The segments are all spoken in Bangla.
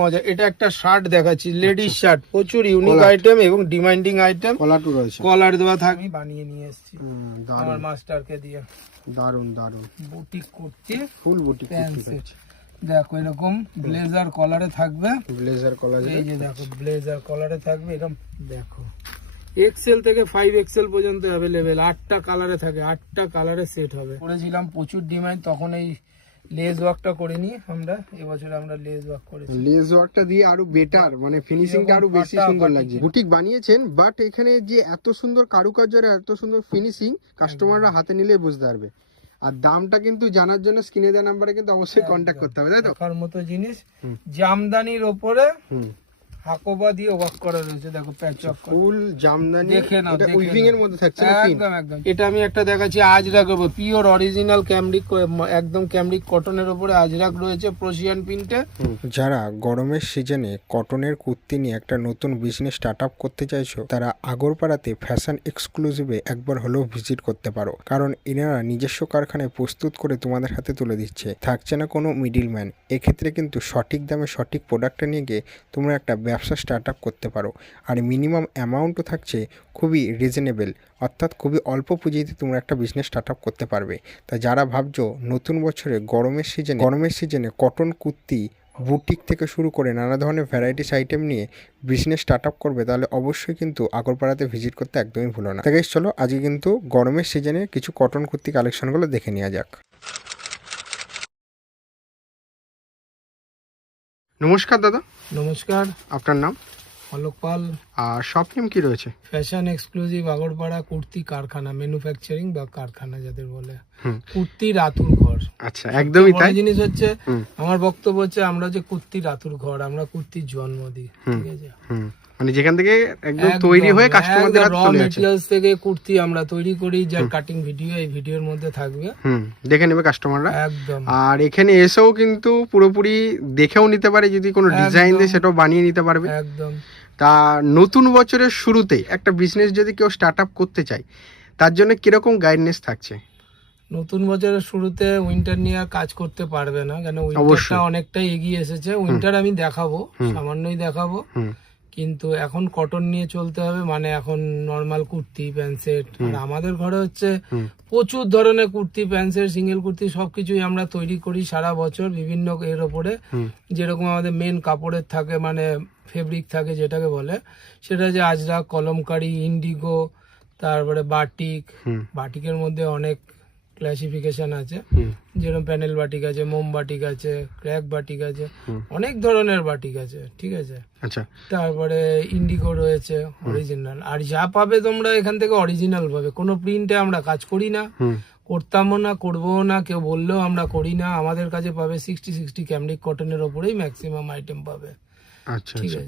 মজা। এটা একটা শার্ট দেখাচ্ছি, লেডিস শার্ট, প্রচুর ইউনিক আইটেম এবং ডিমান্ডিং আইটেম। কলারও রয়েছে, কলার দেওয়া থাকবে, বানিয়ে নিয়ে এসেছি আমার মাস্টারকে দিয়ে। দারুন দারুন বুটিক কুর্তি, ফুল বুটিক কুর্তি। দেখো এরকম ব্লেজার কলারে থাকবে, ব্লেজার কলার, এই যে দেখো ব্লেজার কলারে থাকবে এরকম। দেখো এক্সেল থেকে 5 এক্সেল পর্যন্ত অ্যাভেলেবেল, 8টা কালারে থাকে, 8টা কালারে সেট হবে। করেছিলাম প্রচুর ডিমান্ড, তখন এই লেস ওয়ার্কটা করিনি আমরা, এবছর আমরা লেস ওয়ার্ক করেছি। লেস ওয়ার্কটা দিয়ে আরো বেটার, মানে ফিনিশিংটা আরো বেশি সুন্দর লাগছে। বুটিক বানিয়েছেন, বাট এখানে যে এত সুন্দর কারুকার্য আর এত সুন্দর ফিনিশিং কাস্টমাররা হাতে নিলে বুঝতে পারবে। আর দামটা কিন্তু জানার জন্য স্ক্রিনে দেওয়া নাম্বারে কিন্তু অবশ্যই কন্ট্যাক্ট করতে হবে, তাই তো? দেখার মতো জিনিস, জামদানির ওপরে হাকোবা দিয়ে ওয়ার্ক করা রয়েছে। দেখো প্যাচ ওয়ার্ক ফুল জামদানি, দেখে নাও, এটা উইভিং এর মধ্যে থাকছে না? একদম একদম। এটা আমি একটা দেখাচ্ছি আজরাক, পিওর অরিজিনাল ক্যামরিক, একদম ক্যামরিক কটনের উপরে আজরাক রয়েছে, প্রোশিয়ান প্রিন্টে। যারা গরমের সিজনে কটনের কুর্তি নিয়ে একটা নতুন বিজনেস স্টার্ট আপ করতে চাইছো, তারা আগরপাড়াতে ফ্যাশন এক্সক্লুসিভে একবার হলেও ভিজিট করতে পারো, কারণ এনারা নিজস্ব কারখানায় প্রস্তুত করে তোমাদের হাতে তুলে দিচ্ছে, থাকছে না কোনো মিডিলম্যান। এক্ষেত্রে কিন্তু সঠিক দামে সঠিক প্রোডাক্টটা নিয়ে গিয়ে তোমরা একটা ব্যবসা স্টার্ট আপ করতে পারো। আর মিনিমাম অ্যামাউন্টও থাকছে খুবই রিজনেবল, অর্থাৎ খুবই অল্প পুঁজিতে তোমরা একটা বিজনেস স্টার্ট আপ করতে পারবে। তা যারা ভাবছো নতুন বছরে গরমের সিজনে কটন কুর্তি, বুটিক থেকে শুরু করে নানা ধরনের ভ্যারাইটিস আইটেম নিয়ে বিজনেস স্টার্ট আপ করবে, তাহলে অবশ্যই কিন্তু আগরপাড়াতে ভিজিট করতে একদমই ভুলো না। তাই চলো আজকে কিন্তু গরমের সিজনে কিছু কটন কুর্তি কালেকশনগুলো দেখে নেওয়া যাক। নমস্কার দাদা। নমস্কার, আপনার নাম? অলোক পাল। আর শপ নেম কি রয়েছে? ফ্যাশন এক্সক্লুসিভ আগরপাড়া কুর্তি কারখানা, ম্যানুফ্যাকচারিং বা কারখানা যাদের বলে, কুর্তির আতুর ঘর। আচ্ছা, একদমই তাই। জিনিস হচ্ছে আমার বক্তব্য হচ্ছে আমরা যে কুর্তির আতুর ঘর, আমরা কুর্তির জন্ম দিই, ঠিক আছে? মানে যেখান থেকে একদম তৈরি হয়ে কাস্টমারদের হাতে চলে যাচ্ছে। মেটেরিয়ালস থেকে কুর্তি আমরা তৈরি করি, যার কাটিং ভিডিও এই ভিডিওর মধ্যে থাকবে, দেখে নেবে কাস্টমাররা একদম। আর এখানে এসেও কিন্তু পুরোপুরি দেখেও নিতে পারে, যদি কোনো ডিজাইন দেয় সেটাও বানিয়ে নিতে পারবে, একদম। তা নতুন বছরের শুরুতে একটা বিজনেস যদি কেউ স্টার্ট আপ করতে চায়, তার জন্য কিরকম গাইডনেস থাকছে? নতুন বছরের শুরুতে উইন্টার নিয়ে কাজ করতে পারবে না, কেন উইন্টারটা অনেকটাই এগিয়ে এসেছে। উইন্টার আমি দেখাবো, সামান্যই দেখাবো, কিন্তু এখন কটন নিয়ে চলতে হবে। মানে এখন নর্মাল কুর্তি, প্যান্ট সেট, আর আমাদের ঘরে হচ্ছে প্রচুর ধরনের kurti, pant set, single kurti সবকিছুই আমরা তৈরি করি সারা বছর বিভিন্ন এর ওপরে। যেরকম আমাদের মেন কাপড়ের থাকে, মানে ফেব্রিক থাকে যেটাকে বলে, সেটা যে আজরাক, কলমকারি, ইন্ডিগো, তারপরে বাটিক। বাটিকের মধ্যে অনেক ক্লাসিফিকেশন আছে, যেরকম প্যানেল বাটিক আছে, মোম বাটিক আছে, ক্র্যাক বাটিক আছে, অনেক ধরনের বাটিক আছে, ঠিক আছে? আচ্ছা, তারপরে ইন্ডিগো রয়েছে অরিজিনাল। আর যা পাবে তোমরা এখান থেকে অরিজিনাল পাবে, কোনো প্রিন্টে আমরা কাজ করি না, করতামও না, করবো না, কেউ বললেও আমরা করি না। আমাদের কাছে পাবে 60 ক্যামরিক কটনের ওপরেই ম্যাক্সিমাম আইটেম পাবে। আচ্ছা আচ্ছা।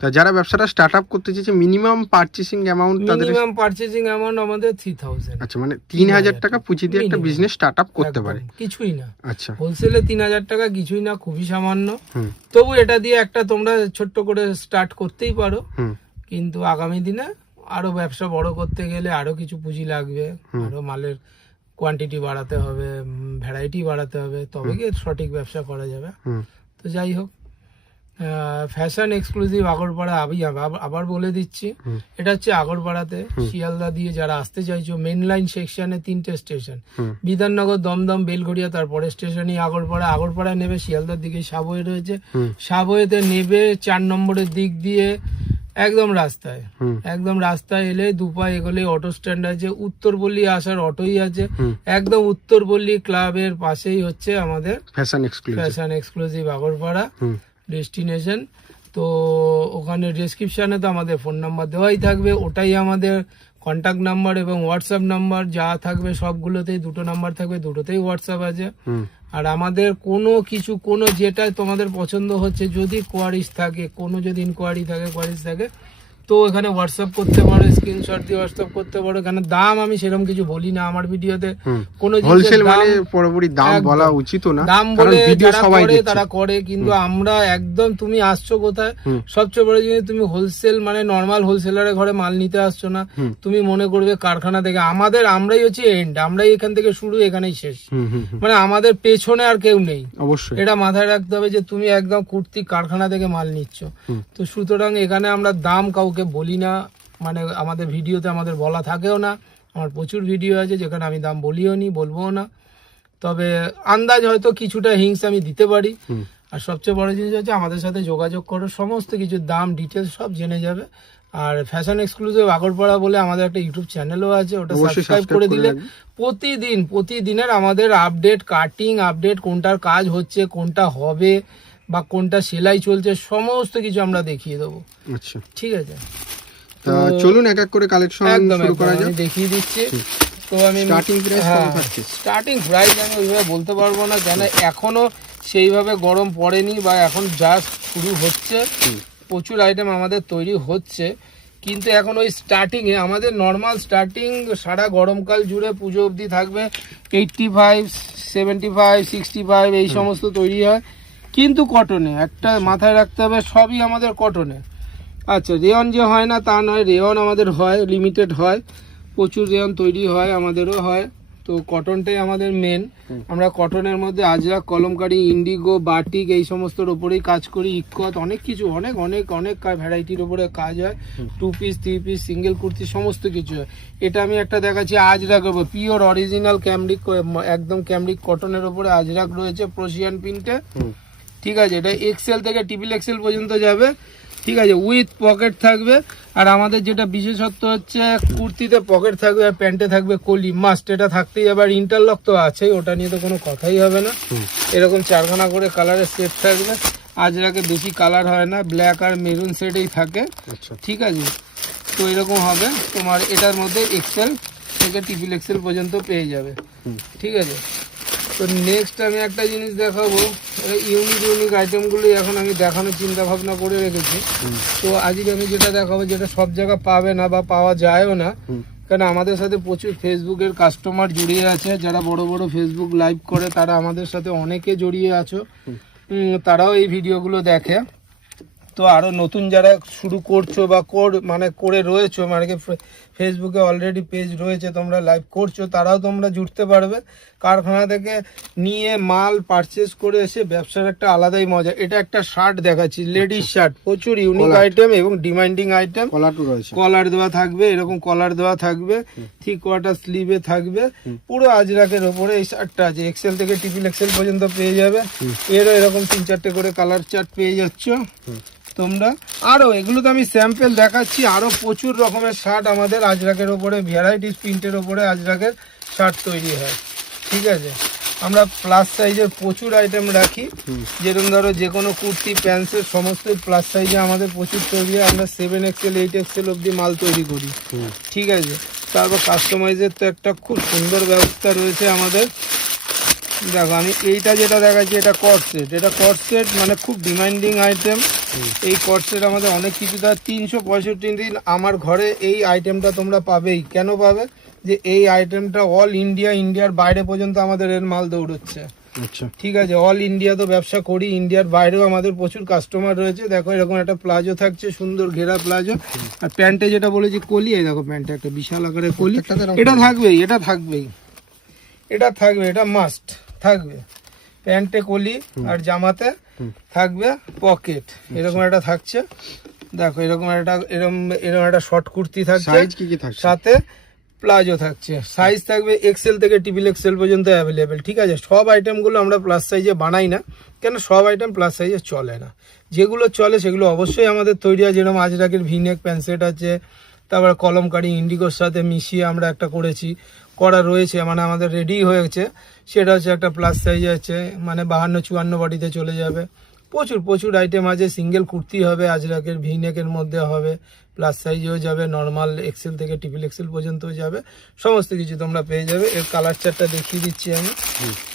তা যারা ব্যবসাটা স্টার্ট আপ করতে চাইছে, মিনিমাম পারচেজিং অ্যামাউন্ট আমাদের 3000। আচ্ছা, মানে 3000 টাকা পুঁজি দিয়ে একটা বিজনেস স্টার্ট আপ করতে পারে, কিছুই না। আচ্ছা, হোলসেলে 3000 টাকা কিছুই না, খুবই সামান্য। তবু এটা দিয়ে একটা তোমরা ছোট্ট করে স্টার্ট করতেই পারো, কিন্তু আগামী দিনে আরো ব্যবসা বড় করতে গেলে আরো কিছু পুঁজি লাগবে, আরো মালের কোয়ান্টিটি বাড়াতে হবে, ভ্যারাইটি বাড়াতে হবে, তবে গিয়ে সঠিক ব্যবসা করা যাবে। তো যাই হোক, ফ্যাশন এক্সক্লুসিভ আগরপাড়া, আমি আবার বলে দিচ্ছি, এটা হচ্ছে আগরপাড়াতে শিয়ালদা দিয়ে যারা আসতে চাইছো, মেন লাইন সেকশনে 3টে স্টেশন, বিধাননগর, দমদম, বেলঘড়িয়া, তারপরে স্টেশনই আগরপাড়া। আগরপাড়া নেবে, শিয়ালদার দিকে সাবওয়ে রয়েছে, সাবওয়েতে নেবে 4 নম্বরের দিক দিয়ে একদম রাস্তায় এলে দুপা এগোলে অটো স্ট্যান্ড আছে, উত্তরপল্লী আসার অটোই আছে, একদম উত্তরপল্লী ক্লাবের পাশেই হচ্ছে আমাদের ফ্যাশন এক্সক্লুসিভ আগরপাড়া ডেস্টিনেশন। তো ওখানে ডেসক্রিপশনে তো আমাদের ফোন নাম্বার দেওয়াই থাকবে, ওটাই আমাদের কন্ট্যাক্ট নাম্বার এবং হোয়াটসঅ্যাপ নাম্বার যা থাকবে সবগুলোতেই 2টো নাম্বার থাকবে, দুটোতেই হোয়াটসঅ্যাপ আছে। আর আমাদের কোনো যেটা তোমাদের পছন্দ হচ্ছে, যদি কোয়ারিজ থাকে, কোনো যদি ইনকোয়ারিজ থাকে, তো এখানে হোয়াটসঅ্যাপ করতে পারো, স্ক্রিনশট দিয়ে হোয়াটসঅ্যাপ করতে পারো। এখানে দাম আমি সেরকম কিছু বলি না আমার ভিডিওতে, কোনো হোলসেল জিনিসের মানে দাম পুরোপুরি দাম একদম। বলা উচিত না, দাম কারণ বলে ভিডিও যারা সবাই করে দেখছে। তারা করে, কিন্তু আমরা একদম, তুমি আসছো কোথায়, সবচেয়ে বড় জিনিস তুমি হোলসেল মানে নর্মাল হোলসেলারের ঘরে মাল নিতে আসছো না, তুমি মনে করবে কারখানা থেকে। আমরাই হচ্ছে এন্ড, আমরাই এখান থেকে শুরু, এখানেই শেষ। মানে আমাদের পেছনে আর কেউ নেই, অবশ্যই এটা মাথায় রাখতে হবে যে তুমি একদম কুর্তি কারখানা থেকে মাল নিচ্ছ। তো সুতরাং এখানে আমরা দাম কাউকে বলি না, মানে আমাদের ভিডিওতে আমাদের বলা থাকেও না। আমার প্রচুর ভিডিও আছে যেখানে আমি দাম বলিও নি, বলবো না। তবে আন্দাজ হয়তো কিছুটা হিংস আমি দিতে পারি। আর সবচেয়ে বড় জিনিস হচ্ছে আমাদের সাথে যোগাযোগ করো, সমস্ত কিছু দাম ডিটেলস সব জেনে যাবে। আর ফ্যাশন এক্সক্লুসিভ আগরপাড়া বলে আমাদের একটা ইউটিউব চ্যানেলও আছে, ওটা সাবস্ক্রাইব করে দিলে প্রতিদিনের আমাদের আপডেট, কাটিং আপডেট, কোনটার কাজ হচ্ছে, কোনটা হবে বা কোনটা সেলাই চলছে, সমস্ত কিছু আমরা দেখিয়ে দেবো। আচ্ছা, ঠিক আছে, তা চলুন এক এক করে কালেকশন একদম শুরু করা যাক। আমি দেখিয়ে দিচ্ছি। তো আমি স্টার্টিং প্রাইস কত থাকছে? স্টার্টিং প্রাইস আমি ওইভাবে বলতে পারবো না, কেন এখনো সেইভাবে গরম পড়েনি বা এখন জাস্ট শুরু হচ্ছে। প্রচুর আইটেম আমাদের তৈরি হচ্ছে, কিন্তু এখন ওই স্টার্টিংয়ে আমাদের নর্মাল স্টার্টিং সারা গরমকাল জুড়ে পুজো অবধি থাকবে 85, 75, 65 এই সমস্ত তৈরি হয়, কিন্তু কটনে। একটা মাথায় রাখতে হবে সবই আমাদের কটনে। আচ্ছা, রেয়ন যে হয় না তা নয়, রেয়ন আমাদের হয়, লিমিটেড হয়, প্রচুর রেয়ন তৈরি হয়, আমাদেরও হয়। তো কটনটাই আমাদের মেন। আমরা কটনের মধ্যে আজরাক, কলমকারি, ইন্ডিগো, বাটিক এই সমস্তর ওপরেই কাজ করি, ইক্কত, অনেক কিছু, অনেক অনেক অনেক ভ্যারাইটির ওপরে কাজ হয়। 2 পিস, 3 পিস, সিঙ্গেল কুর্তি সমস্ত কিছু হয়। এটা আমি একটা দেখাচ্ছি আজরাক, পিওর অরিজিনাল ক্যামরিক, একদম ক্যামরিক কটনের ওপরে আজরাক রয়েছে, প্রোশিয়ান প্রিন্টে। ঠিক আছে, এটা এক্সেল থেকে ট্রিপল এক্সেল পর্যন্ত যাবে। ঠিক আছে, উইথ পকেট থাকবে। আর আমাদের যেটা বিশেষত্ব হচ্ছে কুর্তিতে পকেট থাকবে আর প্যান্টে থাকবে কলি, মাস্ট, এটা থাকতেই হবে। আর ইন্টারলক তো আছেই, ওটা নিয়ে তো কোনো কথাই হবে না। এরকম 4খানা করে কালারের সেট থাকবে। আজরাকে বেশি কালার হয় না, ব্ল্যাক আর মেরুন সেটেই থাকে। ঠিক আছে, তো এরকম হবে তোমার। এটার মধ্যে এক্সেল থেকে ট্রিপল এক্সেল পর্যন্ত পেয়ে যাবে। ঠিক আছে, তো নেক্সট আমি একটা জিনিস দেখাবো, ইউনিক আইটেমগুলো এখন আমি দেখানোর চিন্তা ভাবনা করে রেখেছি। তো আজকে আমি যেটা দেখাবো, যেটা সব জায়গা পাবে না বা পাওয়া যায়ও না, কারণ আমাদের সাথে প্রচুর ফেসবুকের কাস্টমার জড়িয়ে আছে, যারা বড় বড় ফেসবুক লাইভ করে, তারা আমাদের সাথে অনেকে জড়িয়ে আছো, তারাও এই ভিডিওগুলো দেখে। তো আরো নতুন যারা শুরু করছো বা করে রয়েছো, মানে ফেসবুকে অলরেডি পেজ রয়েছে, তোমরা লাইভ করছো, তারাও তোমরা জুড়তে পারবে। কারখানা থেকে নিয়ে মাল পারচেস করে এসে ব্যবসার একটা আলাদাই মজা। এটা একটা শার্ট দেখাচ্ছি, লেডিস শার্ট, প্রচুর ইউনিক আইটেম এবং ডিমান্ডিং আইটেম। কলার দেওয়া থাকবে, এরকম কলার দেওয়া থাকবে, 3 কোয়ার্টার স্লিভে থাকবে, পুরো আজরাকের ওপরে এই শার্টটা আছে। এক্সেল থেকে ট্রিপল এক্সেল পর্যন্ত পেয়ে যাবে। এরও এরকম 3-4টে করে কালার চার্ট পেয়ে যাচ্ছ তোমরা। আরো এগুলো তো আমি স্যাম্পল দেখাচ্ছি, আরো প্রচুর রকমের শার্ট আমাদের আজরাকের ওপরে, ভ্যারাইটিস প্রিন্টের ওপরে আজরাকের শার্ট তৈরি হয়। ঠিক আছে, আমরা প্লাস সাইজের প্রচুর আইটেম রাখি, যেরকম ধরো যে কোনো কুর্তি, প্যান্টসের সমস্তই প্লাস সাইজে আমাদের প্রচুর তৈরি হয়। আমরা 7 এক্সেল, 8 এক্সেল অব্দি মাল তৈরি করি। ঠিক আছে, তারপর কাস্টমাইজের তো একটা খুব সুন্দর ব্যবস্থা রয়েছে আমাদের। দেখো আমি এইটা যেটা দেখাচ্ছি, এটা কট সেট। এটা কট সেট মানে খুব ডিমান্ডিং আইটেম। এই কট সেট আমাদের অনেক কিছু দেয়। 365 দিন আমার ঘরে এই আইটেমটা তোমরা পাবেই। কেন পাবে? যে এই আইটেমটা অল ইন্ডিয়া, ইন্ডিয়ার বাইরে পর্যন্ত আমাদের এর মাল দৌড়চ্ছে। ঠিক আছে, অল ইন্ডিয়া তো ব্যবসা করি, ইন্ডিয়ার বাইরেও আমাদের প্রচুর কাস্টমার রয়েছে। দেখো এরকম একটা প্লাজো থাকছে, সুন্দর ঘেরা প্লাজো। আর প্যান্টে যেটা বলেছি কলি, এই দেখো প্যান্টে একটা বিশাল আকারের কলি, এটা থাকবেই, এটা থাকবেই, এটা থাকবে, এটা মাস্ট থাকবে। প্যান্টে কলি আর জামাতে থাকবে পকেট, এরকম একটা থাকছে। দেখো এরকম একটা শর্ট কুর্তি থাকছে, সাথে প্লাজো থাকছে। সাইজ থাকবে এক্সেল থেকে ট্রিপল এক্সেল পর্যন্ত অ্যাভেলেবেল। ঠিক আছে, সব আইটেমগুলো আমরা প্লাস সাইজে বানাই না, কেন সব আইটেম প্লাস সাইজে চলে না। যেগুলো চলে সেগুলো অবশ্যই আমাদের তৈরি হয়। যেরকম আজরাকের ভিনেক প্যান্ট সেট আছে, তারপরে কলমকারি ইন্ডিগোর সাথে মিশিয়ে আমরা একটা করা রয়েছে, মানে আমাদের রেডি হয়েছে। সেটা হচ্ছে একটা প্লাস সাইজ আছে, মানে 52-54 বডিতে চলে যাবে। প্রচুর আইটেম আছে। সিঙ্গেল কুর্তি হবে, আজরাকের ভিনেকের মধ্যে হবে, প্লাস সাইজেও যাবে, নর্মাল এক্সেল থেকে ট্রিপল এক্সেল পর্যন্তও যাবে, সমস্ত কিছু তোমরা পেয়ে যাবে। এর কালার চার্টটা দেখিয়ে দিচ্ছি আমি,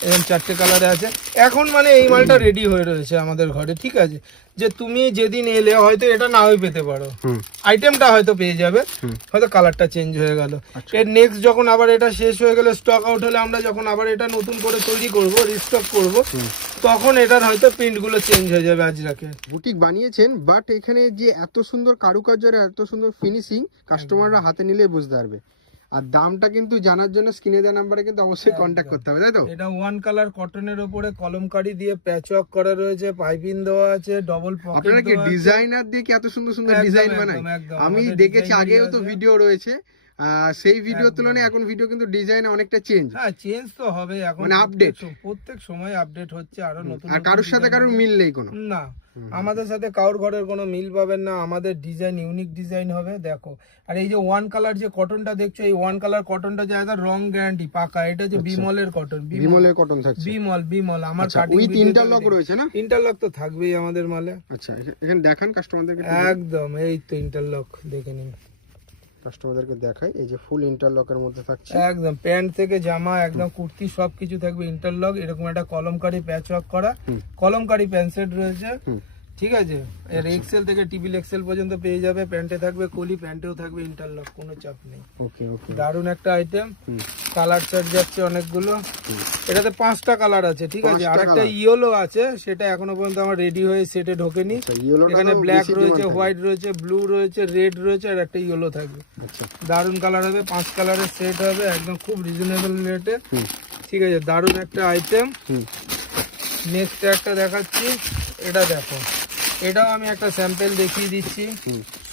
এরকম 4টে কালারে আছে। এখন মানে এই মালটা রেডি হয়ে রয়েছে আমাদের ঘরে, ঠিক আছে, যে তুমি যেদিন এলে হয়তো এটা নাও পেতে পারো, আইটেমটা হয়তো পেয়ে যাবে, হয়তো কালারটা চেঞ্জ হয়ে গেল। এর নেক্সট যখন আবার এটা শেষ হয়ে গেলে, স্টক আউট হলে, আমরা যখন আবার এটা নতুন করে তৈরি করব, রিস্টক করব, তখন এটার হয়তো প্রিন্ট গুলো চেঞ্জ হয়ে যাবে আজরাকে। বুটিক বানিয়েছেন, বাট এখানে যে এত সুন্দর কারুকার্য আর এত সুন্দর ফিনিশিং কাস্টমাররা হাতে নিলে বুঝতে পারবে। আর দামটা কিন্তু জানার জন্য স্ক্রিনে দেওয়া নাম্বারে কিন্তু অবশ্যই কন্ট্যাক্ট করতে হবে, তাই তো? এটা ওয়ান কালার কটনের উপরে কলমকারি দিয়ে প্যাচ ওয়ার্ক করা রয়েছে, পাইপিং দেওয়া আছে, ডবল পকেট। আপনারা কি ডিজাইনার দিয়ে কি এত সুন্দর সুন্দর ডিজাইন বানায়? আমি দেখেছি, আগেও তো ভিডিও রয়েছে, সেই ভিডিও তুলনায় এখন ভিডিও কিন্তু ডিজাইন অনেকটা চেঞ্জ। হ্যাঁ, চেঞ্জ তো হবে, এখন মানে আপডেট, প্রত্যেক সময় আপডেট হচ্ছে, আরো নতুন। আর কারোর সাথে কারোর মিল নেই কোনো? না, আমাদের সাথে কারোর ঘরের কোনো মিল পাবেন না, আমাদের ডিজাইন ইউনিক ডিজাইন হবে। দেখো, আর এই যে ওয়ান কালার যে কটনটা দেখছো, এই ওয়ান কালার কটনটা যা রং গ্যারান্টি পাকা, এটা যে বিমলের কটন, বিমলের কটন থাকছে, বিমল আমার কাটিং উইথ ইন্টারলক রয়েছে না? ইন্টারলক তো থাকবেই আমাদের মালে। আচ্ছা, এখানে দেখান কাস্টমারদেরকে। একদম, এই তো ইন্টারলক দেখে নিন, কাস্টমারদেরকে দেখাই, এই যে ফুল ইন্টারলকের মধ্যে থাকছে, একদম প্যান্ট থেকে জামা একদম কুর্তি সবকিছু থাকবে ইন্টারলক। এরকম একটা কলমকারি প্যাচ ওয়ার্ক করা, কলমকারি প্যান্ট সেট রয়েছে, ঠিক আছে। এর এক্সেল থেকে টিবিল এক্সেল পর্যন্ত পেয়ে যাবে। প্যান্টে থাকবে কলি, প্যান্টেও থাকবে ইন্টারলক, কোনো চাপ নেই। ওকে ওকে, দারুন একটা আইটেম। কালার চার্ট যাচ্ছে অনেকগুলো, এটাতে 5টা কালার আছে, ঠিক আছে। আর একটা ইয়েলো আছে, সেটা এখনো পর্যন্ত আমার রেডি হয়ে সেটে ঢোকেনি। এখানে ব্ল্যাক রয়েছে, হোয়াইট রয়েছে, ব্লু রয়েছে, রেড রয়েছে, আর একটা ইয়েলো থাকবে। দারুন কালার হবে, 5 কালারের সেট হবে, একদম খুব রিজনেবল রেটে, ঠিক আছে। দারুন একটা আইটেম। নেক্সট একটা দেখাচ্ছি, এটা দেখো, এটাও আমি একটা স্যাম্পল দেখিয়ে দিচ্ছি।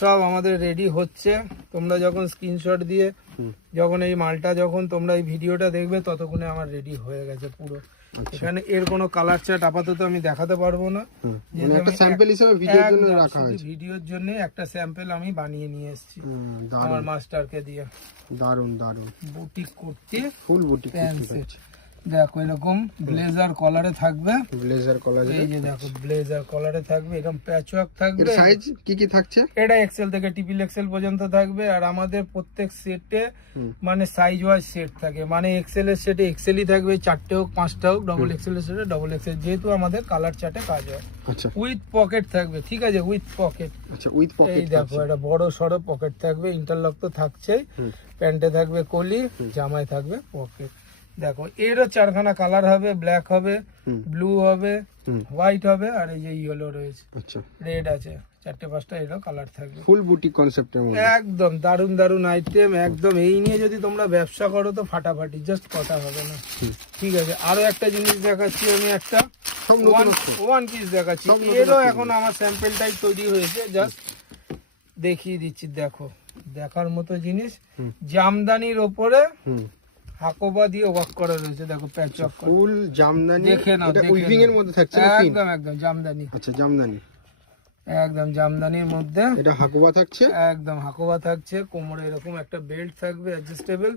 সব আমাদের রেডি হচ্ছে, তোমরা যখন স্ক্রিনশট দিয়ে যখন এই মালটা যখন তোমরা এই ভিডিওটা দেখবে, ততক্ষণে আমার রেডি হয়ে গেছে পুরো। এখানে এর কোনো কালার চার্ট আপাতত আমি দেখাতে পারবো না, একটা স্যাম্পল হিসেবে ভিডিওর জন্য রাখা হয়েছে। ভিডিওর জন্য একটা স্যাম্পল আমি বানিয়ে নিয়ে এসেছি আমার মাস্টারকে দিয়ে। দারুন দারুন বুটিক কুর্তি, ফুল বুটিক কুর্তি, দেখো এরকম ব্লেজার কলারে থাকবে, ব্লেজার কলার, এই যে দেখো ব্লেজার কলারে থাকবে, এরকম প্যাচওয়ার্ক থাকবে। এর সাইজ কি কি থাকছে? এটা এক্সেল থেকে ট্রিপল এক্সেল পর্যন্ত থাকবে। আর আমাদের প্রত্যেক সেটে মানে সাইজ ওয়াইজ সেট থাকে, মানে এক্সেল এর সেটে এক্সেলই থাকবে, 4টে হোক 5টা হোক, ডবল এক্সেল এর সেটে ডবল এক্সেল, যেহেতু আমাদের কালার চার্টে কাজ হয়। আচ্ছা, উইথ পকেট থাকবে, ঠিক আছে, উইথ পকেট। আচ্ছা, উইথ পকেট। এই দেখো, এটা বড় সরো পকেট থাকবে, ইন্টারলক তো থাকছেই, প্যান্টে থাকবে কলি, জামায় থাকবে পকেট। দেখো, এরও 4খানা কালার হবে, ব্ল্যাক হবে, ব্লু হবে, হোয়াইট হবে, আর এই যে ইয়েলো রয়েছে, আচ্ছা, রেড আছে, 4টে-5টা এরও কালার থাকবে। ফুল বুটিক কনসেপ্টের মধ্যে একদম দারুন দারুন আইটেম, একদম। এই নিয়ে যদি তোমরা ব্যবসা করো তো ফাটাফাটি, জাস্ট কথা হবে না, ঠিক আছে। আরো একটা জিনিস দেখাচ্ছি আমি, একটা ওয়ান পিস দেখাচ্ছি, এরও এখন আমার স্যাম্পলটাই তৈরি হয়েছে, জাস্ট দেখিয়ে দিচ্ছি। দেখো, দেখার মতো জিনিস, জামদানির ওপরে হাকোবা দিয়ে ওয়ার্ক করা রয়েছে, দেখো প্যাচ ওয়ার্ক করা, ফুল জামদানি। দেখে নাও, এটা উইভিং এর মধ্যে থাকছে না? একদম একদম জামদানি। আচ্ছা, জামদানি, একদম জামদানির মধ্যে, এটা হাকুবা থাকছে, একদম হাকোবা থাকছে। কোমরে এরকম একটা বেল্ট থাকবে অ্যাডজাস্টেবল,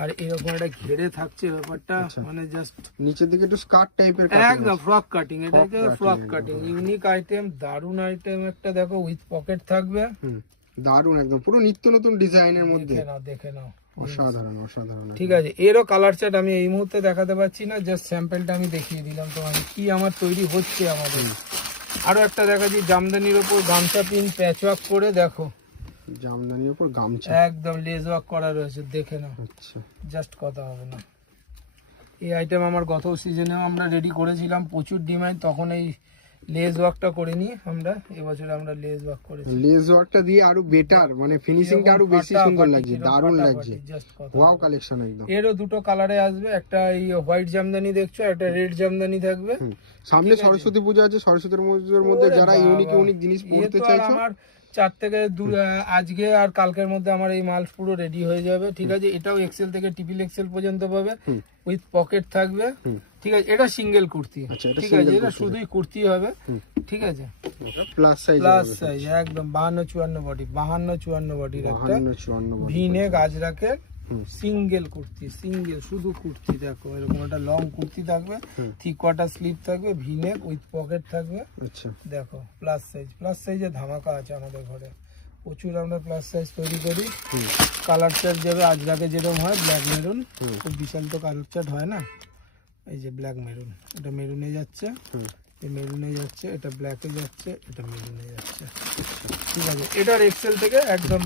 আর এরকম একটা ঘেরে থাকছে ব্যাপারটা, মানে জাস্ট নিচের দিকে একটু স্কার্ট টাইপের, একদম ফ্রক কাটিং, এটা ফ্রক কাটিং, ইউনিক আইটেম, দারুন আইটেম একটা। দেখো, উইথ পকেট থাকবে, দারুন, একদম পুরো নিত্য নতুন ডিজাইনের মধ্যে, দেখে নাও, অসাধারণ অসাধারণ। ঠিক আছে। এরও কালার চার্ট আমি এই মুহূর্তে দেখাতে পারছি না, জাস্ট স্যাম্পলটা আমি দেখিয়ে দিলাম তোমাকে কি আমার তৈরি হচ্ছে আমাদের। আরো একটা দেখাচ্ছি, জামদানির ওপর গামছা পিন প্যাচ ওয়ার্ক করে, দেখো জামদানির উপর গামছা, একদম লেজ ওয়ার্ক করা রয়েছে, দেখে নাও, আচ্ছা, জাস্ট কথা হবে না। এই আইটেম আমার গত সিজনেও আমরা রেডি করেছিলাম, প্রচুর ডিমান্ড, তখন এই লেজ ওয়ার্কটা করিনি আমরা, এবছর আমরা লেজ ওয়ার্ক করেছি। লেজ ওয়ার্কটা দিয়ে আরো বেটার, মানে ফিনিশিংটা আরো বেশি সুন্দর লাগছে, দারুণ লাগছে, ওয়াও কালেকশন একদম। এরও দুটো কালারে আসবে, একটা এই হোয়াইট জামদানি দেখছো, একটা রেড জামদানি থাকবে। সামনে সরস্বতী পূজা আছে, সরস্বতী পুজোর মধ্যে যারা ইউনিক ইউনিক জিনিস পড়তে চাইছো, আমার 4 থেকে আজকে আর কালকের মধ্যে আমার এই মাল পুরো রেডি হয়ে যাবে, ঠিক আছে। এটাও এক্সেল থেকে ট্রিপল এক্সেল পর্যন্ত পাবে, উইথ পকেট থাকবে, ঠিক আছে। এটা সিঙ্গেল কুর্তি, ঠিক আছে, এটা শুধুই কুর্তি হবে, ঠিক আছে। প্লাস সাইজ, একদম 52-54 বডি, 52-54 বডির একটা ভিনে গাজরাকের সিঙ্গেল কুর্তি, সিঙ্গেল শুধু কুর্তি। দেখো, এরকম একটা লং কুর্তি থাকবে, 3/4 স্লিভ থাকবে, ভিনে উইথ পকেট থাকবে। আচ্ছা, দেখো প্লাস সাইজ, প্লাস সাইজে ধামাকা আছে আমাদের ঘরে, প্রচুর আমরা প্লাস সাইজ তৈরি করি। কালার চার্ট যাবে আজরাকে যেরকম হয় ব্ল্যাক মেরুন, খুব বিশাল তো কালার চার্ট হয় না। এই যে ব্ল্যাক মেরুন, এটা মেরুনে যাচ্ছে, এই মেরুনে যাচ্ছে, এটা ব্ল্যাকে যাচ্ছে, এটা মেরুনে যাচ্ছে, ঠিক আছে। এটার এক্সেল থেকে একদম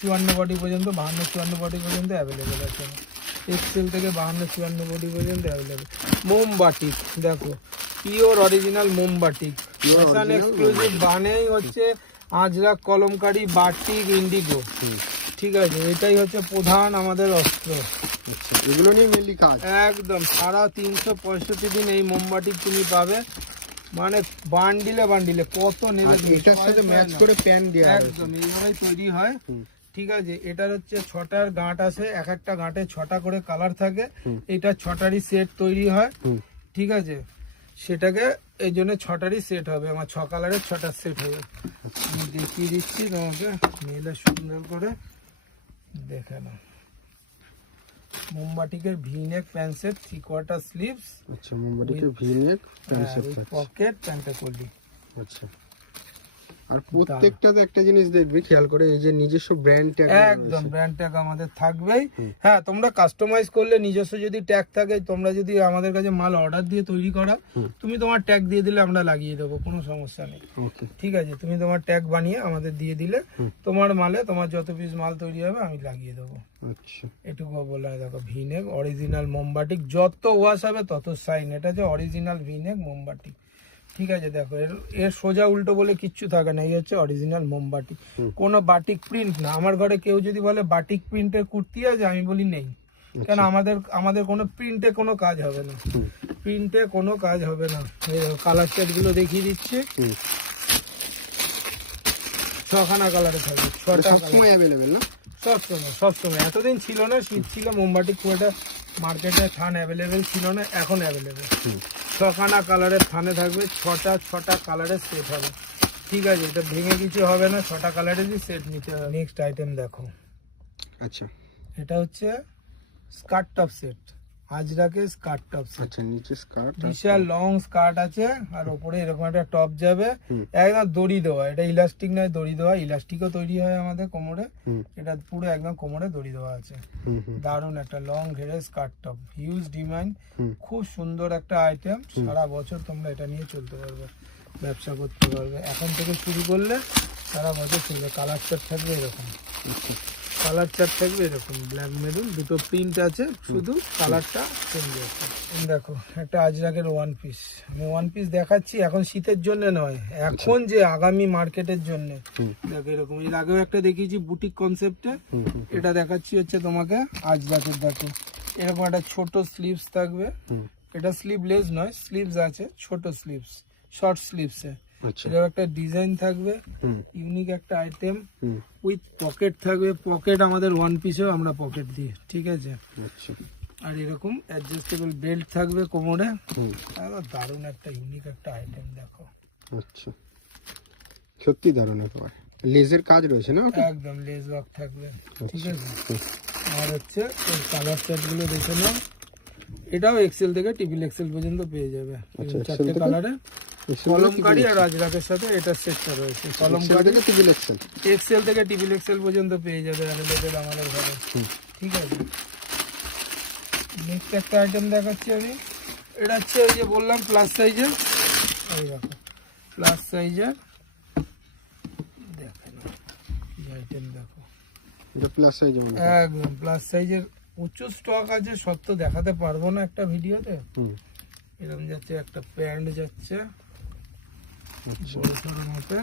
54 বডি পর্যন্ত, 52-54 বডি পর্যন্ত অ্যাভেলেবেল আছে। এক্সেল থেকে 52-54 বডি পর্যন্ত অ্যাভেলেবেল। মোমবাটিক দেখো, পিওর অরিজিনাল মোমবাটিক, ফ্যাশন এক্সক্লুসিভ বানেই হচ্ছে আজরাক, কলমকারি, বাটিক, ইন্ডিগো, ঠিক আছে। এটাই হচ্ছে প্রধান আমাদের অস্ত্র। এগুলো নিয়ে মেনলি কাজ। একদম সারা 365 দিন এই মোমবাটিক তুমি পাবে, মানে বান্ডিলে বান্ডিলে কত নেবে। এটার সাথে ম্যাচ করে প্যান দেওয়া একদম এইভাবেই তৈরি হয়, ঠিক আছে। এটার হচ্ছে 6টার গাঁট আছে, এক একটা গাঁটে 6টা করে কালার থাকে। এটা 6টারই সেট তৈরি হয়, ঠিক আছে। সেটাকে এই জন্য 6টারই সেট হবে, আমার 6 কালারের 6টা সেট হবে। আমি দেখিয়ে দিচ্ছি তোমাকে, নিলে সুন্দর করে দেখে নাও। মোমবাটিকের ভি-নেক প্যান্ট সেট, 3/4 স্লিভস। আচ্ছা, মোমবাটিকের ভি-নেক প্যান্ট সেট উইথ থাকছে। পকেট, প্যান্টটা করলি। আচ্ছা, আর প্রত্যেকটাতে একটা জিনিস দেখবে খেয়াল করে, এই যে নিজস্ব ব্র্যান্ড ট্যাগ। একদম ব্র্যান্ড ট্যাগ আমাদের থাকবেই। হ্যাঁ, তোমরা কাস্টমাইজ করলে নিজস্ব যদি ট্যাগ থাকে, তোমরা যদি আমাদের কাছে মাল অর্ডার দিয়ে তৈরি করা, তুমি তোমার ট্যাগ দিয়ে দিলে আমরা লাগিয়ে দেবো, কোনো সমস্যা নেই, ঠিক আছে। তুমি তোমার ট্যাগ বানিয়ে আমাদের দিয়ে দিলে তোমার মালে, তোমার যত পিস মাল তৈরি হবে আমি লাগিয়ে দেবো। আচ্ছা, এটুকু বলে দেখো, ভি-নেক অরিজিনাল মোমবাটিক, যত ওয়াশ হবে তত সাইন। এটা হচ্ছে অরিজিনাল ভি-নেক মোমবাটিক, ঠিক আছে। দেখো এর সোজা উল্টো বলে কিচ্ছু থাকে না, এই হচ্ছে অরিজিনাল মোমবাটিক, কোনো বাটিক প্রিন্ট না। আমার ঘরে কেউ যদি বলে বাটিক প্রিন্টের কুর্তি আছে, আমি বলি নেই, কেন আমাদের কোনো প্রিন্টে কোনো কাজ হবে না, প্রিন্টে কোনো কাজ হবে না। এই কালার চার্ট গুলো দেখিয়ে দিচ্ছি, 6খানা কালারে থাকবে, 6টা সময় অ্যাভেলেবেল না? সবসময়। এতদিন ছিল না, শীত ছিল, মোমবাটিক খুব একটা মার্কেটে থান অ্যাভেলেবেল ছিল না, এখন অ্যাভেলেবেল। 6খানা কালারের থানে থাকবে, 6টা কালারের সেট হবে, ঠিক আছে। এটা ভেঙে কিছু হবে না, 6টা কালারেরই সেট নিতে হবে। নেক্সট আইটেম দেখো, আচ্ছা, এটা হচ্ছে স্কার্ট টপ সেট, আজরাকে স্কার্ট টপ সেট। আচ্ছা, নিচে স্কার্ট, বিশাল লং স্কার্ট আছে, আর ওপরে এরকম একটা টপ যাবে, একদম দড়ি দেওয়া। এটা ইলাস্টিক নয়, দড়ি দেওয়া। ইলাস্টিকও তৈরি হয় আমাদের কোমরে, এটা পুরো একদম কোমরে দড়ি দেওয়া আছে। দারুণ একটা লং ঘেরে স্কার্ট টপ, হিউজ ডিমান্ড, খুব সুন্দর একটা আইটেম। সারা বছর তোমরা এটা নিয়ে চলতে পারবে, ব্যবসা করতে পারবে। এখন থেকে শুরু করলে সারা বছর চলবে। কালার চার্ট থাকবে এরকম, কালার চার্ট থাকবে এরকম, ব্ল্যাক মেরুন, দুটো প্রিন্ট আছে, শুধু কালারটা চেঞ্জ আছে। দেখো একটা আজরাকের ওয়ান পিস, আমি ওয়ান পিস দেখাচ্ছি, এখন শীতের জন্য নয়, এখন যে আগামী মার্কেটের জন্য। দেখো এরকম, এর আগেও একটা দেখিয়েছি বুটিক কনসেপ্টে, এটা দেখাচ্ছি হচ্ছে তোমাকে আজরাকের। দেখো এরকম একটা ছোট স্লিভস থাকবে, এটা স্লিভলেস নয়, স্লিভস আছে, ছোট স্লিভস, শর্ট স্লিভসে। এটার একটা ডিজাইন থাকবে, ইউনিক একটা আইটেম, উইথ পকেট থাকবে। পকেট আমাদের ওয়ান পিসেও আমরা পকেট দিই, ঠিক আছে। আর এরকম অ্যাডজাস্টেবল বেল্ট থাকবে কোমরে, দারুণ একটা ইউনিক একটা আইটেম। দেখো আচ্ছা, সত্যি দারুণ, একেবারে লেজের কাজ রয়েছে না? একদম লেজ ওয়ার্ক থাকবে, ঠিক আছে। আর হচ্ছে এই কালার চার্ট গুলো দেখে নাও, এটাও এক্সেল থেকে ট্রিপল এক্সেল পর্যন্ত পেয়ে যাবে, 4টে কালারে। কলমকারি আর আজরাকের সাথে এটা সেটটা রয়েছে, কলমকারি এক্সেল থেকে ট্রিপল এক্সেল পর্যন্ত পেয়ে যাবে অ্যাভেলেবেল আমাদের ঘরে, ঠিক আছে। নেক্সট একটা আইটেম দেখাচ্ছি আমি, এটা হচ্ছে ওই যে বললাম প্লাস সাইজের, এই দেখো প্লাস সাইজের, দেখেন আইটেম দেখো, এটা প্লাস সাইজ, একদম প্লাস সাইজের। প্রচুর স্টক আছে, সব তো দেখাতে পারবো না একটা ভিডিওতে। এরকম যাচ্ছে, একটা প্যান্ট যাচ্ছে বড় সড়ো মাপে,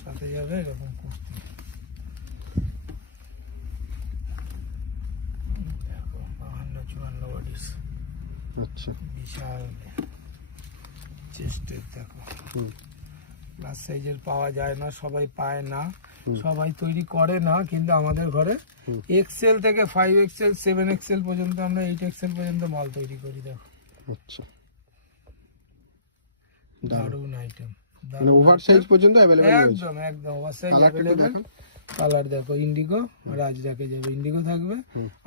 সাথে যাবে এরকম কুর্তি। দেখো 52-54 বডিস, আচ্ছা, বিশাল চেস্টের। দেখো প্লাস সাইজের পাওয়া যায় না, সবাই পায় না, সবাই তৈরি করে না, কিন্তু আমাদের ঘরে এক্সেল থেকে 5XL 7XL পর্যন্ত, আমরা 8XL পর্যন্ত মাল তৈরি করি। দেখো আচ্ছা, দারুণ আইটেম, মানে ওভার সাইজ পর্যন্ত अवेलेबल রয়েছে, একদম একদম ওভার সাইজ अवेलेबल। কালার দেখো, ইন্ডিগো আর আজরাকে যাবে, ইন্ডিগো থাকবে,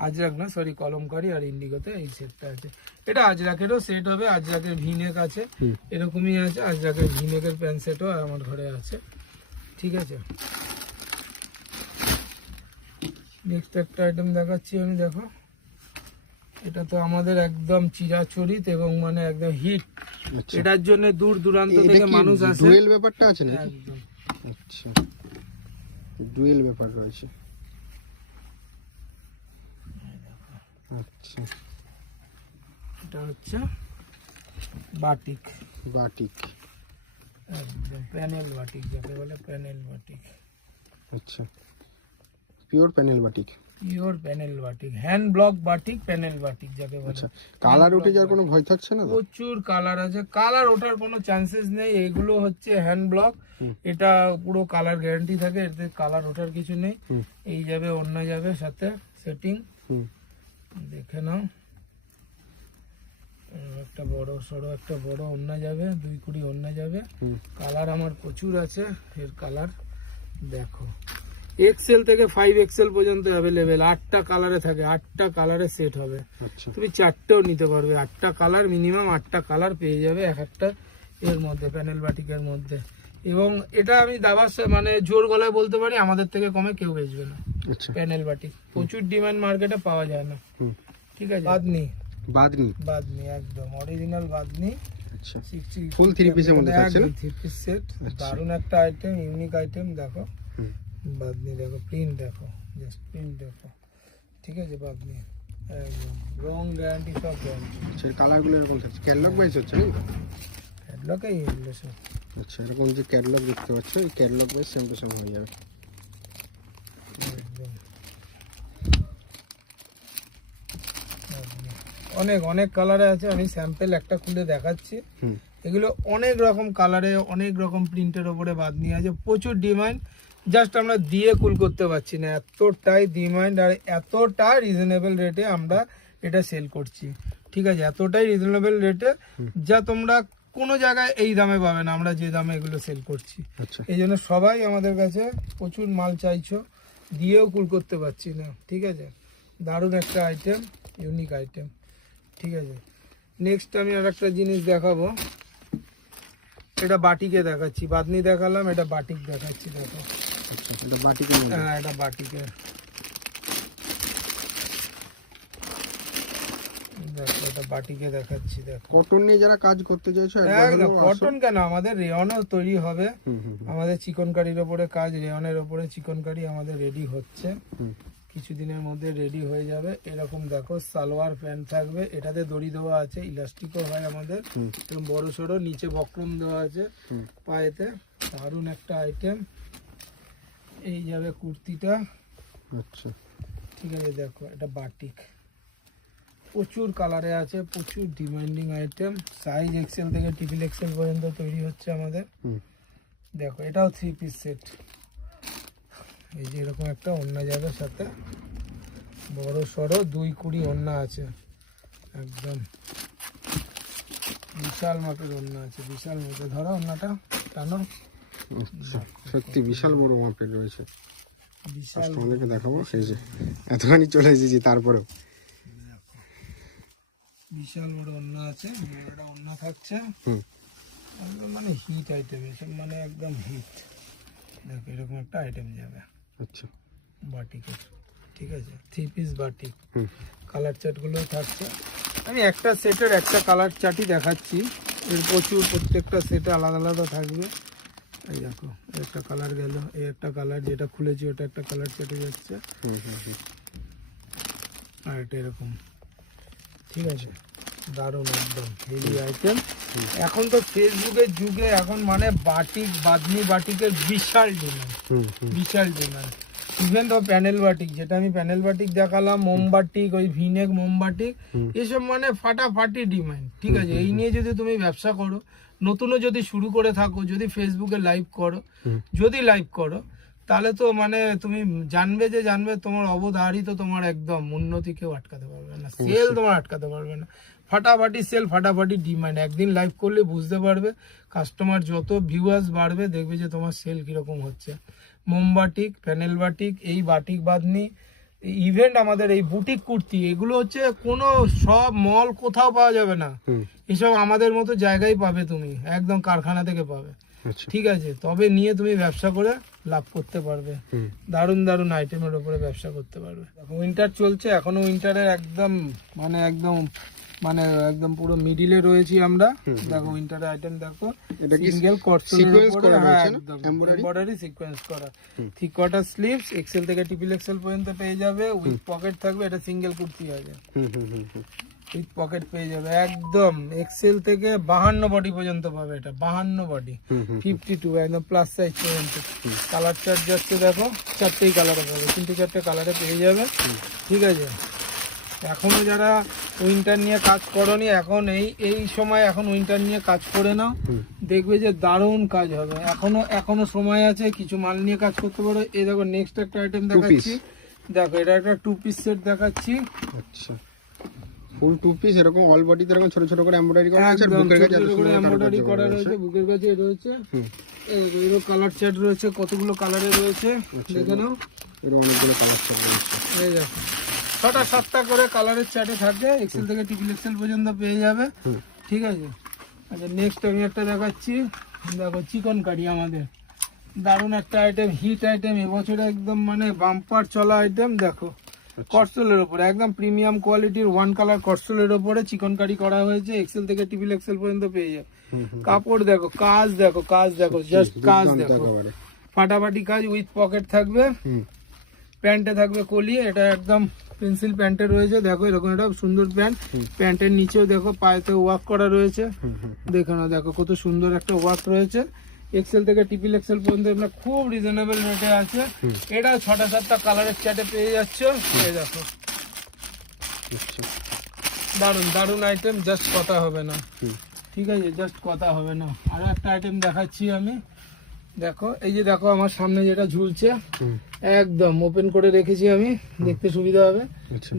আজরাক না সরি কলমকারি আর ইন্ডিগোতে এই সেটটা আছে। এটা আজরাকেরও সেট হবে, আজরাকের ভিনেক আছে, এরকমই আছে, আজরাকের ভিনেকের প্যান্ট সেটও আমার ঘরে আছে, ঠিক আছে। নেক্সট একটা আইটেম দেখাচ্ছি আমি, দেখো এটা তো আমাদের একদম চিরাচরিত এবং মানে একদম হিট। আচ্ছা, এটার জন্য দূর দূরান্ত এটা থেকে কি মানুষ আসে। ডুয়েল ব্যাপারটা আছে নাকি? একদম আচ্ছা, ডুয়েল ব্যাপার রয়েছে। আচ্ছা, এটা হচ্ছে বাটিক, বাটিক। একদম প্যানেল বাটিক যাকে বলে, প্যানেল বাটিক। আচ্ছা, pure panel batik. Pure panel batik, hand block batik, panel batik যাকে বলে। আচ্ছা, কালার উঠে যাওয়ার কোনো ভয় থাকছে না তো? প্রচুর কালার আছে, কালার ওঠার কোনো চান্সেস নেই। এগুলো হচ্ছে হ্যান্ড ব্লক, এটা পুরো কালার গ্যারান্টি থাকে, এতে কালার ওঠার কিছু নেই। এই যাবে, অন্য যাবে সাথে সেটিং, দেখে নাও। একটা বড় সড়ো একটা বড় অন্য যাবে, 2 কুড়ি অন্য যাবে। কালার আমার প্রচুর আছে, এর কালার দেখো এক্সেল থেকে 5 এক্সেল পর্যন্ত অ্যাভেলেবেল। 8টা কালারে থাকে, 8টা কালারে সেট হবে। আচ্ছা, তুমি 4টেও নিতে পারবে, 8টা কালার মিনিমাম, 8টা কালার পেয়ে যাবে এক একটা এর মধ্যে, প্যানেল বাটিকের মধ্যে। এবং এটা আমি দাবার মানে জোর গলায় বলতে পারি, আমাদের থেকে কমে কেউ বেচবে না। আচ্ছা, প্যানেল বাটিক প্রচুর ডিমান্ড, মার্কেটে পাওয়া যায় না। ঠিক আছে, বাদনি, বাদনি। বাদনি একদম অরিজিনাল বাদনি। আচ্ছা, ফুল 3 পিসের মধ্যে থাকছে না? 3 পিস সেট, দারুণ একটা আইটেম, ইউনিক আইটেম। দেখো বাদনি, দেখো প্রিন্ট, দেখো জাস্ট প্রিন্ট দেখো। ঠিক আছে, বাদনি একদম রং গ্যারান্টি, সব গ্যারান্টি। আচ্ছা, কালারগুলো এরকম থাকছে, ক্যাটালগ ওয়াইজ হচ্ছে নাকি? ক্যাটলগেই এগুলো সব। আচ্ছা, এরকম যে ক্যাটালগ দেখতে পাচ্ছ, এই catalogue wise same to same হয়ে যাবে। একদম অনেক অনেক কালারে আছে, আমি স্যাম্পল একটা খুলে দেখাচ্ছি। এগুলো অনেক রকম কালারে, অনেক রকম প্রিন্টের ওপরে বাদনি আছে, প্রচুর ডিমান্ড। জাস্ট আমরা দিয়ে কুল করতে পারছি না, এতটাই ডিমান্ড আর এতটা রিজনেবল রেটে আমরা এটা সেল করছি। ঠিক আছে, এতটাই রিজনেবল রেটে যা তোমরা কোনো জায়গায় এই দামে পাবে না, আমরা যে দামে এগুলো সেল করছি। আচ্ছা, এই জন্য সবাই আমাদের কাছে প্রচুর মাল চাইছো, দিয়েও কুল করতে পারছি না। ঠিক আছে, দারুণ একটা আইটেম, ইউনিক আইটেম। ঠিক আছে, নেক্সট আমি আর একটা জিনিস দেখাবো, এটা বাটিকে দেখাচ্ছি। বাদনি দেখালাম, এটা বাটিক দেখাচ্ছি। দেখো, আচ্ছা, এটা বাটিকের মধ্যে। হ্যাঁ এটা বাটিকে, দেখো এটা বাটিকে দেখাচ্ছি। দেখো কটন নিয়ে যারা কাজ করতে চাইছো, একবার একদম হলেও আসো। কটন কেন, আমাদের রেয়নও তৈরি হবে। হুম, হুম, হুম। আমাদের চিকনকারির ওপরে কাজ, রেয়নের ওপরে চিকনকারি আমাদের রেডি হচ্ছে, হুম। কিছুদিনের মধ্যে রেডি হয়ে যাবে। এরকম দেখো সালোয়ার প্যান্ট থাকবে, এটাতে দড়ি দেওয়া আছে, ইলাস্টিকও হয় আমাদের, এরকম বড় সড়ো, নিচে বক্রম দেওয়া আছে পায়েতে, দারুণ একটা আইটেম। এই যাবে কুর্তিটা। আচ্ছা, ঠিক আছে, দেখো এটা বাটিক, প্রচুর কালারে আছে, প্রচুর ডিমান্ডিং আইটেম। সাইজ এক্সেল থেকে ট্রিপল এক্সেল পর্যন্ত তৈরি হচ্ছে আমাদের। দেখো এটাও 3 পিস সেট। এই যে এরকম একটা ওড়না যাবে সাথে, বড় সড়ো 2 কুড়ি ওড়না আছে, একদম বিশাল মাপের ওড়না আছে, বিশাল মাপের। ধরো ওড়নাটা টানো, আচ্ছা, সত্যি বিশাল বড় মাপের রয়েছে। বিশাল তোমাদেরকে দেখাবো, এই যে এতখানি চলে এসেছি, তারপরেও বিশাল বড় ওড়না আছে, বড়টা ওড়না থাকছে। একদম মানে হিট আইটেম, এসব মানে একদম হিট। দেখো এরকম একটা আইটেম যাবে। আচ্ছা, বাটিকের, ঠিক আছে, 3 পিস বাটিক। কালার চার্টগুলো থাকছে, আমি একটা সেটের একটা কালার চার্টই দেখাচ্ছি, এর প্রচুর, প্রত্যেকটা সেটে আলাদা আলাদা থাকবে। এই দেখো একটা কালার গেল, এই একটা কালার যেটা খুলেছি ওটা একটা কালার চার্টে যাচ্ছে, আর এটা এরকম। ঠিক আছে, দারুণ একদম হেভি আইটেম। এখন তো ফেসবুকের যুগে এখন মানে বাটিক, বাদনি বাটিকের বিশাল ডিমান্ড, বিশাল ডিমান্ড। ইভেন তো প্যানেল বাটিক, যেটা আমি প্যানেল বাটিক দেখালাম, মোমবাটিক, ওই ভিনেক মোমবাটিক, এসব মানে ফাটাফাটি ডিমান্ড। ঠিক আছে, এই নিয়ে যদি তুমি ব্যবসা করো, নতুনও যদি শুরু করে থাকো, যদি ফেসবুকে লাইভ করো, যদি লাইভ করো, তাহলে তো মানে তুমি জানবে যে জানবে, তোমার অবধারিত, তোমার একদম উন্নতি কেউ আটকাতে পারবে না, সেল তোমার আটকাতে পারবে না। ফাটাফাটি সেল, ফাটাফাটি ডিমান্ড। একদিন লাইভ করলে বুঝতে পারবে, কাস্টমার যত ভিউয়ার্স বাড়বে, দেখবে যে তোমার সেল কিরকম হচ্ছে। মোমবাটিক, প্যানেল বাটিক, এই বাটিক বাদনি, ইভেন্ট আমাদের এই বুটিক কুর্তি, এগুলো হচ্ছে কোনো সব মল কোথাও পাওয়া যাবে না, এসব আমাদের মতো জায়গায় পাবে তুমি, একদম কারখানা থেকে পাবে। আচ্ছা। ঠিক আছে, তবে নিয়ে তুমি ব্যবসা করে লাভ করতে পারবে। হুম। দারুণ দারুণ আইটেমের উপরে ব্যবসা করতে পারবে। উইন্টার চলছে, এখনো উইন্টারের একদম একদম পুরো মিডিলে রয়েছি আমরা। দেখো উইন্টারের আইটেম দেখো, এটা কি সিঙ্গেল কটসলের sequence উপরে, করা হ্যাঁ রয়েছে না? একদম Embroidery? এমব্রয়ডারি সিকোয়েন্স করা। 3 কোয়ার্টার স্লিভস, এক্সেল থেকে ট্রিপল এক্সেল পর্যন্ত পেয়ে যাবে, উইথ পকেট থাকবে। এটা সিঙ্গেল কুর্তি আছে, উইথ পকেট পেয়ে যাবে। একদম এক্সেল থেকে 52 বডি পর্যন্ত পাবে, এটা 52 বডি, 52 একদম প্লাস সাইজ পর্যন্ত। কালার চার্ট যাচ্ছে দেখো, 4টেই কালারে পাবে, 3-4টে কালারে পেয়ে যাবে। ঠিক আছে, এখনো যারা উইন্টার নিয়ে কাজ করনি, এখন এই সময় এখন উইন্টার নিয়ে কাজ করে নাও, দেখবে যে দারুণ কাজ হবে। এখনো সময় আছে, কিছু মাল নিয়ে কাজ করতে পারো। এই দেখো নেক্সট একটা আইটেম দেখাচ্ছি, দেখো এটা একটা 2 পিস সেট দেখাচ্ছি। আচ্ছা, ফুল 2 পিস এরকম অল বডিতে এরকম ছোট ছোট করে এমব্রয়ডারি করা আছে, আর একদম বুকের কাছে ছোট এত ছোট করে সুন্দর এমব্রয়ডারি কারুকার্য করা করা রয়েছে, রয়েছে। বুকের কাছে এটা হচ্ছে। এর কালার চার্ট রয়েছে, কতগুলো কালারে রয়েছে দেখে নাও। এর অনেকগুলো কালার চার্ট রয়েছে। এই দেখো 6টা-7টা করে কালারের চার্টে থাকবে, এক্সেল থেকে ট্রিপল এক্সেল পর্যন্ত পেয়ে যাবে। ঠিক আছে, আচ্ছা নেক্সট আমি একটা দেখাচ্ছি, দেখো চিকন কারি আমাদের দারুণ একটা আইটেম, হিট আইটেম এবছরে একদম বাম্পার চলা আইটেম। দেখো কটসলের উপরে একদম প্রিমিয়াম কোয়ালিটির 1 কালার কটসলের উপরে চিকন কারি করা হয়েছে, এক্সেল থেকে ট্রিপল এক্সেল পর্যন্ত পেয়ে যাবে। কাপড় দেখো, কাজ দেখো, জাস্ট কাজ দেখো, ফাটাফাটি কাজ, উইথ পকেট থাকবে। প্যান্টে থাকবে কলি, এটা একদম পেন্সিল প্যান্টে রয়েছে। দেখো এরকম একটা সুন্দর প্যান্ট, প্যান্টের নিচেও দেখো পায়েতে ওয়ার্ক করা রয়েছে। দেখো না, দেখো কত সুন্দর একটা ওয়ার্ক রয়েছে। এক্সেল থেকে ট্রিপল এক্সেল পর্যন্ত আমরা খুব রিজনেবল রেটে আছে। এটা 6টা-7টা কালারের চার্টে পেয়ে যাচ্ছ। এই দেখো দারুন দারুন আইটেম, জাস্ট কথা হবে না। ঠিক আছে, জাস্ট কথা হবে না। আরো একটা আইটেম দেখাচ্ছি আমি, দেখো এই যে দেখো আমার সামনে যেটা ঝুলছে, একদম ওপেন করে রেখেছি আমি, দেখতে সুবিধা হবে।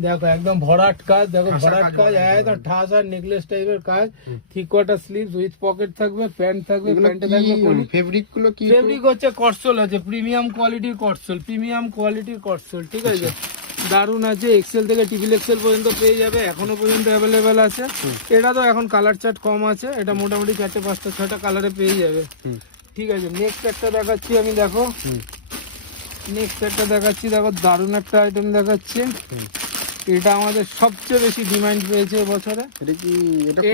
দেখো একদম ভরাট কাজ, দেখো ভরাট কাজ, একদম ঠাস আর নেকলেস টাইপের কাজ। 3 কোয়ার্টার স্লিভস, উইথ পকেট থাকবে, প্যান্ট থাকবে, প্যান্টে থাকবে কলি। ফেব্রিক গুলো কি? ফেব্রিক হচ্ছে কটসল আছে, প্রিমিয়াম কোয়ালিটির কটসল, প্রিমিয়াম কোয়ালিটির কটসল। ঠিক আছে, দারুন আছে। এক্সেল থেকে ট্রিপল এক্সেল পর্যন্ত পেয়ে যাবে, এখনো পর্যন্ত অ্যাভেলেবেল আছে। এটা তো এখন কালার চার্ট কম আছে, এটা মোটামুটি 4-5-6টা কালারে পেয়ে যাবে। ঠিক আছে, নেক্সট একটা দেখাচ্ছি আমি, দেখো নেক্সট একটা দেখাচ্ছি, দেখো দারুণ একটা আইটেম দেখাচ্ছি। এটা আমাদের সবচেয়ে বেশি ডিমান্ড পেয়েছে এবছরে।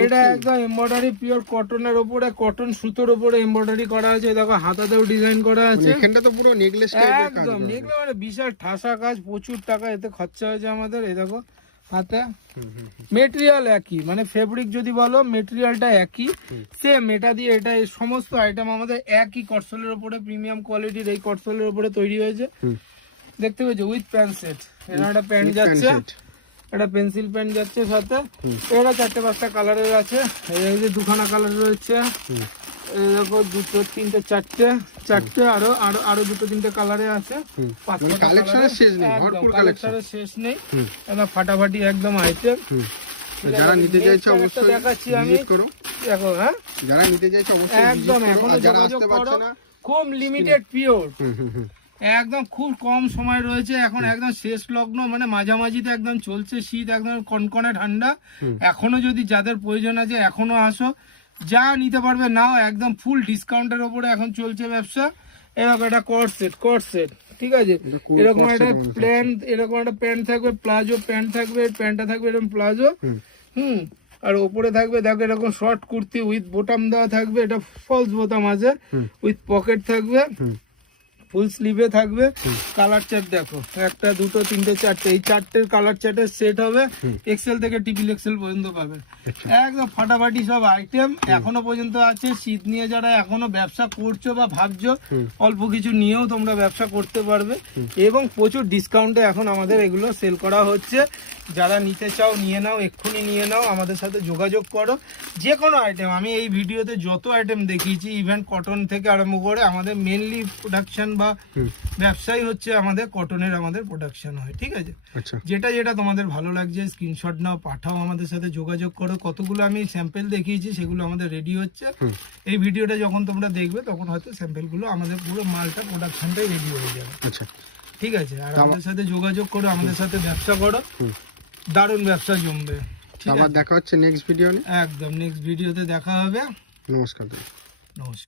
এটা একদম এমব্রয়ডারি পিওর কটনের উপরে, কটন সুতোর উপরে এমব্রয়ডারি করা আছে। দেখো হাতাতেও ডিজাইন করা আছে, এখানটা তো পুরো নেকলেস টাইপের কাজ, একদম নেকলেস বিশাল ঠাসা কাজ, প্রচুর টাকা এতে খরচা হয়েছে আমাদের। এই দেখো হাতে মেটেরিয়াল একই, ফেব্রিক যদি বলো মেটেরিয়ালটা একই, সেম এটা দিয়ে এটা এই সমস্ত আইটেম আমাদের একই কটসলের উপরে, প্রিমিয়াম কোয়ালিটির এই কটসলের উপরে তৈরি হয়েছে। দেখতে পেয়েছো, উইথ প্যান্ট সেট। এখানে একটা প্যান্ট যাচ্ছে, একটা পেন্সিল প্যান্ট যাচ্ছে সাথে। এটা 4-5টা কালারের আছে, এই যে 2খানা কালার রয়েছে। এই দেখো 2, 3, 4টে, আরো 2-3টে কালারে আছে। 5-6টা কালেকশনের শেষ নেই, ভরপুর কালেকশন, শেষ নেই, একদম ফাটাফাটি একদম আইটেম। যারা নিতে চাইছে অবশ্যই দেখাচ্ছি আমি, ভিজিট করো। দেখো হ্যাঁ যারা নিতে চাইছে অবশ্যই একদম ভিজিট করো, এখনো আর যারা যোগাযোগ আসতে করো, পারছে না খুব লিমিটেড পিওর, একদম খুব কম সময় রয়েছে। এখন একদম শেষ লগ্ন, মাঝামাঝিতে একদম চলছে শীত, একদম কনকনে ঠান্ডা। এখনো যদি যাদের প্রয়োজন আছে এখনো আসো, যা নিতে পারবে নাও, একদম ফুল ডিসকাউন্টের ওপরে এখন চলছে ব্যবসা। এরকম একটা কট সেট, ঠিক আছে, এরকম একটা প্যান্ট থাকবে, প্লাজো প্যান্ট থাকবে, প্যান্টটা থাকবে এরকম প্লাজো, আর ওপরে থাকবে দেখো এরকম শর্ট কুর্তি উইথ বোতাম দেওয়া থাকবে, এটা ফলস বোতাম আছে, উইথ পকেট থাকবে, ফুল স্লিভে থাকবে। কালার চার্ট দেখো, 1, 2, 3, 4টে, এই 4টের কালার চার্টের সেট হবে। এক্সেল থেকে ট্রিপল এক্সেল পর্যন্ত পাবে, একদম ফাটাফাটি সব আইটেম এখনো পর্যন্ত আছে। শীত নিয়ে যারা এখনো ব্যবসা করছো বা ভাবছো, অল্প কিছু নিয়েও তোমরা ব্যবসা করতে পারবে, এবং প্রচুর ডিসকাউন্টে এখন আমাদের এগুলো সেল করা হচ্ছে। যারা নিতে চাও নিয়ে নাও, এক্ষুনি নিয়ে নাও, আমাদের সাথে যোগাযোগ করো। যে কোনো আইটেম, আমি এই ভিডিওতে যত আইটেম দেখিয়েছি, ইভেন কটন থেকে আরম্ভ করে, আমাদের মেনলি প্রোডাকশন বা ব্যবসাই হচ্ছে আমাদের কটনের, আমাদের প্রোডাকশন হয়। ঠিক আছে, যেটা যেটা তোমাদের ভালো লাগছে স্ক্রিনশট নাও, পাঠাও, আমাদের সাথে যোগাযোগ করো। কতগুলো আমি স্যাম্পেল দেখিয়েছি, সেগুলো আমাদের রেডি হচ্ছে। এই ভিডিওটা যখন তোমরা দেখবে তখন হয়তো স্যাম্পেলগুলো, আমাদের পুরো মালটা প্রোডাকশনটাই রেডি হয়ে যাবে। ঠিক আছে, আর আমাদের সাথে যোগাযোগ করো, আমাদের সাথে ব্যবসা করো, দারুণ ব্যবসা জমবে। আবার দেখা হচ্ছে নেক্সট ভিডিও, একদম নেক্সট ভিডিওতে দেখা হবে। নমস্কার। নমস্কার।